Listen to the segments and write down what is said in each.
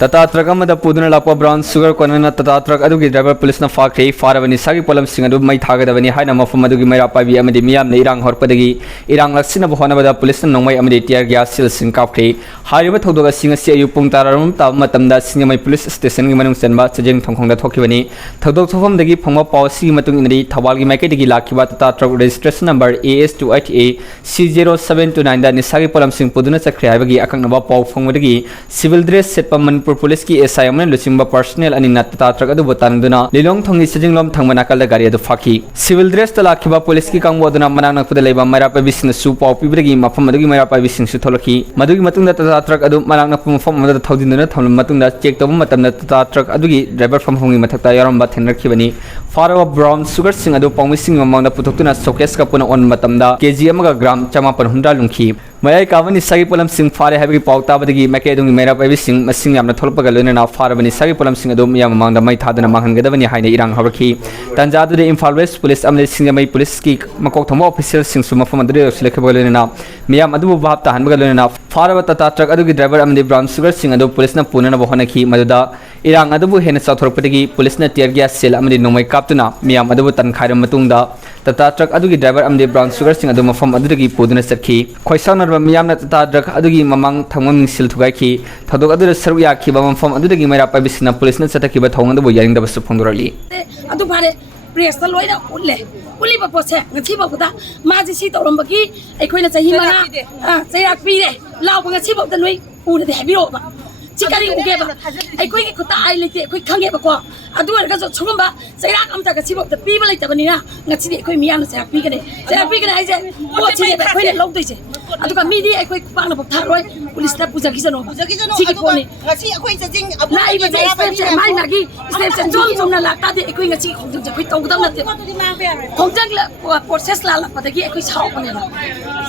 Tata truck amada puduna lakpa brown sugar konana tata truck adugi driver police na fakre farabani sagi polam sing adu mai thagadabani haina mafam adugi mai rapabi amadi miyam na irang horpadagi irang laksina bohona bada police na nongmai amadi tiar gas sil sing kapre hariba thodoga singa si ayu pung tararum ta matamda singa mai police station gi manung senba chajeng thongkhong da thokibani thodok thofam dagi phongma policy matung inri thawal gi maike dagi lakhiba tata truck registration number AS28A C0729 da nisagi polam sing puduna chakre haibagi akang naba paw phongmadagi civil dress set pa police की SI अमने लुचिंबा personal अनि नत्ता truck अदु बतानदुना लिलोंग थोंगी सजिंगलोम थंगमना कल गाड़ी अदु फाकी civil dress तलाखिबा police की कांगबो अदुना मनांग नकपद लेबा मैरा पबिसिन सु पाव पिबरगी मफम अदुगी मैरा पबिसिन सु थोलखी मदुगी मतुंग तता ट्रक अदु मनांग नकप मफम अदु थौदिनदुना थौलम मतुंग चेक तब मतम तता ट्रक अदुगी ड्राइवर फम होंगी मथक्ता यारम बा थेनरखिबनी फारवा ब्राउन सुगर सिंग अदु पांगमिसिंग ममांगना पुथुक्तुना शोकेस का पुना ऑन मतमदा केजी अमगा ग्राम 54 लुंखी मयाई कावनी सगी पोलम सिंग फारे हाबगी पावताबदगी मैकेदुंगी मैरा पबि सिंग मसिंग यामना थोलपगा लोइना फारबनी सगी पोलम सिंग अदुम याम मांगदा मै थादना मांगनगदबनी हाइने इरांग हरखी तंजादुदे इम्फाल वेस्ट पुलिस अमले सिंगमई पुलिस की मकोक थमो ऑफिशियल सिंग सुमफम अदुदे सिलेखबगा लोइना मियाम अदुबु भाब ताहनबगा लोइना फारबा तता ट्रक अदुगी ड्राइवर अमले ब्राउन सुगर सिंग अदु पुलिसना पुनना बहनखी मदुदा इरांग अदुबु हेना चाथोरपदगी पुलिसना टियर गैस सेल अमले नोमै कापतुना मियाम अदुबु तनखाइरम मतुंगदा तता ट्रक अदुगी ड्राइवर अमले ब्राउन सुगर सिंग अदु मफम अदुदगी पुदुना चखी खोइसानरबा मियामना तता ट्रक अदुगी ममांग थंगम सिल थुगाइखी थदोक अदुदा सरुक याखिबा मफम अदुदगी मैरा पाबिसिना पुलिसना चतखिबा थौंगदबु यारिंगदबसु फोंदुरली अदु फारे प्रेस लोइना उल्ले उलिबा पोसे ngasi bauda maji si tawrambagi aikoina chahi mana chairak pire law ngasi bauda noi ura de habiro ba chikari ugeba aikoi ki khuta ai lete aikoi khange ba ko adu erga jo chungba chairak amta ngasi bauda piba leitabani na ngasi de aikoi miyana chairak pigane ai je po chine ba aikoi lok doi je adu ka midi aikoi pangna bak tharoi police na puja ki jano chiki poni ngasi aikoi chajing lai ba je step mai nagi step jom jom na lakta de aikoi ngasi khongjang je koi tawdam na te khongjang la process la la padagi aikoi chau bane ba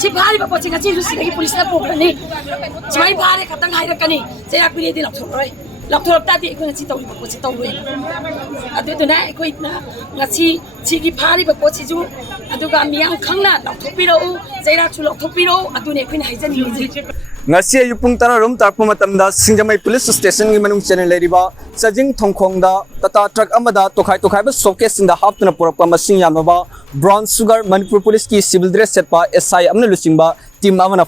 si bhari ba pochi ngasi rusi lagi police na pograni chai bhari khatang hairakani chairak pire de lakthoroi lakthorapta de aikoi ngasi tawri ba pochi tawroi adu to na aikoi na ngasi chigi bhari ba pochi ju adu ga miyang khangna lakthopiro chairak chu lakthopiro adu ne aikoi na haijani ji ngasi ayu pung tararum takpa matamda singjamai police station gi manung channel leriba chajing thongkhongda tata truck amada tokhai ba showcase sinda haptuna porappa masing yamaba brown sugar manipur police ki civil dress setpa SI amna lusingba team amana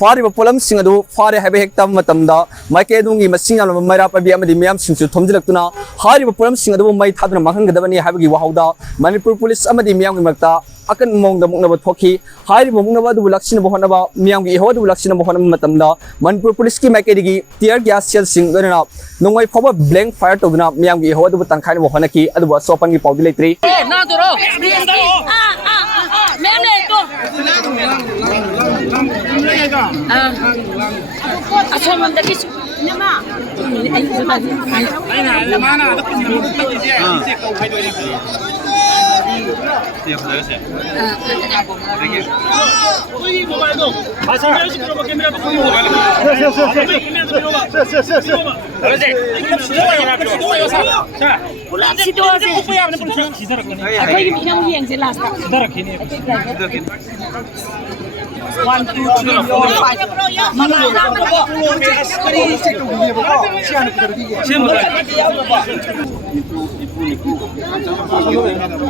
फारिबा पोलम सिंग अदु फारे हाबे हेक्ता मतमदा माइके दुंगी मसिंग याम मैरा पाबि अमदि मियाम सिंसु थोमजिलक्तुना हारिबा पोलम सिंग अदु मै थादना माखंगदबनि हाबगी वाहौदा मणिपुर पुलिस अमदि मियाम gi makta akan mongda muknaba thokhi हारिबा muknaba अदु लक्षिन बहनबा मियाम gi होद लक्षिन बहनम मतमदा मणिपुर पुलिस की माइके दिगी टियर गैस सेल सिंग गना नोंगै फबा ब्लैंक फायर तोदना मियाम gi होद तंखाइ बहनकी अदु सोपन गी पाउदि लेत्रि ना दोरो मैंने तो अच्छा मन देखी नमा आई ना माना तो कुछ इसे को खाइ दोले ये फले से देखिए कोई मोबाइल दो अच्छा कैमरा पे मोबाइल अरे से अच्छा पुला सिटुएशन ऊपर आपने पुलिस सीधा रखने कोई भी ना मुझे यंग से लास्ट सीधा रखिए One, two, three, four, five.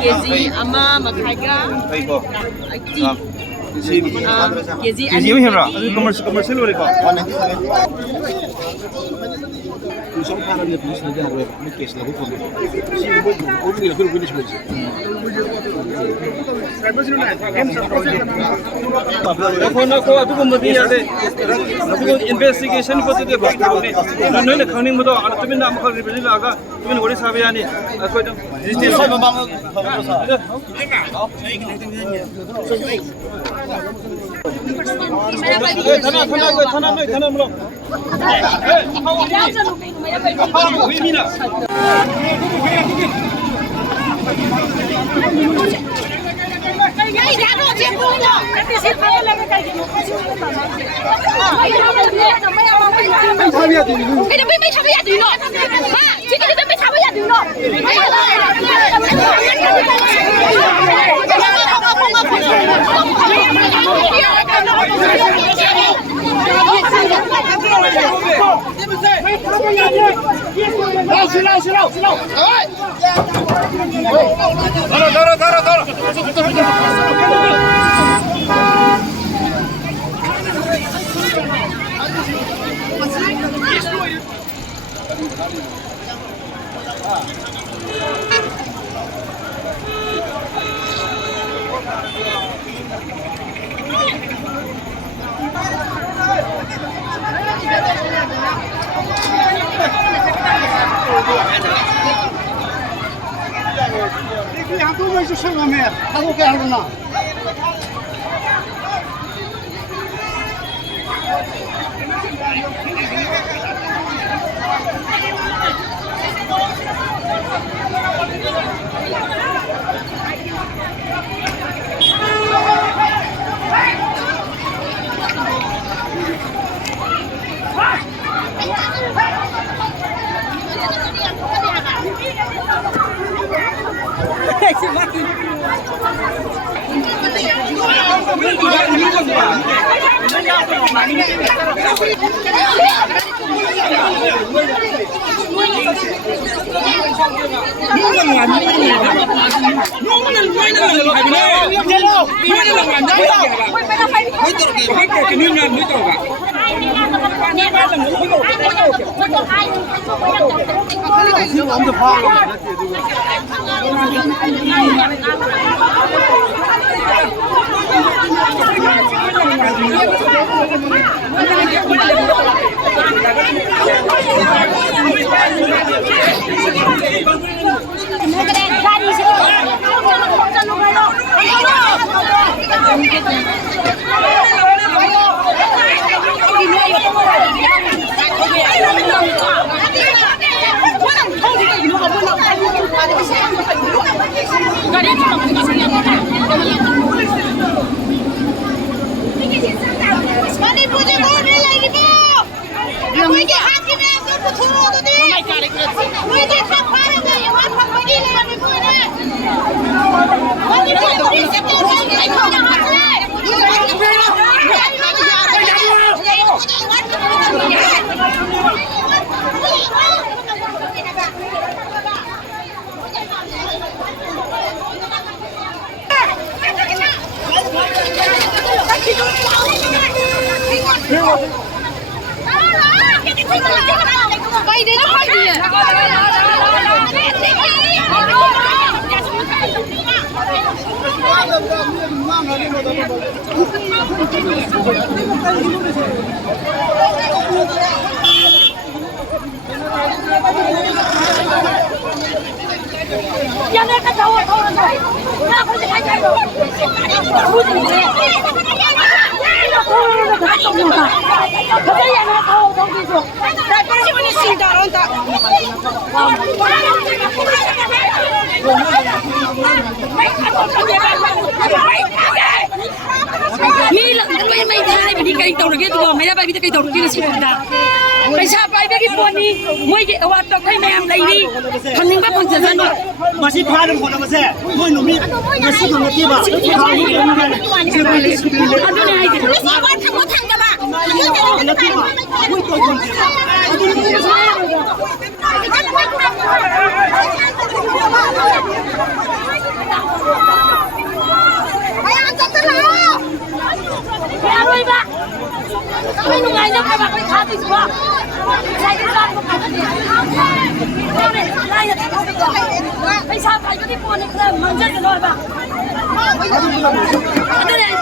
Kezi ama makaiga. Kezi ani. Commercial boleh kau. Usung kanan dia polis lagi harus ni kes lagu pun. Si ibu ni aku polis polis. Phone ko atu ko mati ya de. Atu investigation ko te ba ko ne. Noi ne khani mo to atu bin nam khal reveal laga. Tu ne ori sabe ya ni. Ko to registration ma bang khabar sa. Thana mo. 两都没是上过没？他都干什么呢？ mi lần cái đôi mày thay mà đi cây tàu được cái tàu mày đã bay đi cây tàu được cái gì đó mày sao bay cái con đi mới cái ở tàu cây mày làm đây đi thằng ninh bắt con chân chân rồi mà xin phá được một năm xe thôi nó mi nó xin một tí mà anh nói này thì nó sao bắt thằng cái mà nó tí mà thôi tôi không ơi bà, tôi nung ngày nào các bạn phải khá thì quá, sai cái gì cũng phải đi, đâu này, lai là không được rồi, phải sao phải có đi buồn này rồi, mang chân rồi bà, đây này,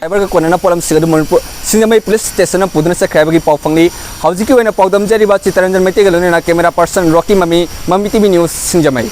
driver का कोना पोलम सिंह मनपुर सिंजमई police station पुदन सख्राबगी पाव फंगली हौजिकी ओइना पावदम जरिबा चितरंजन मैतेगलोनेना कैमरा पर्सन रॉकी ममी टीवी न्यूज़ सिंजमई।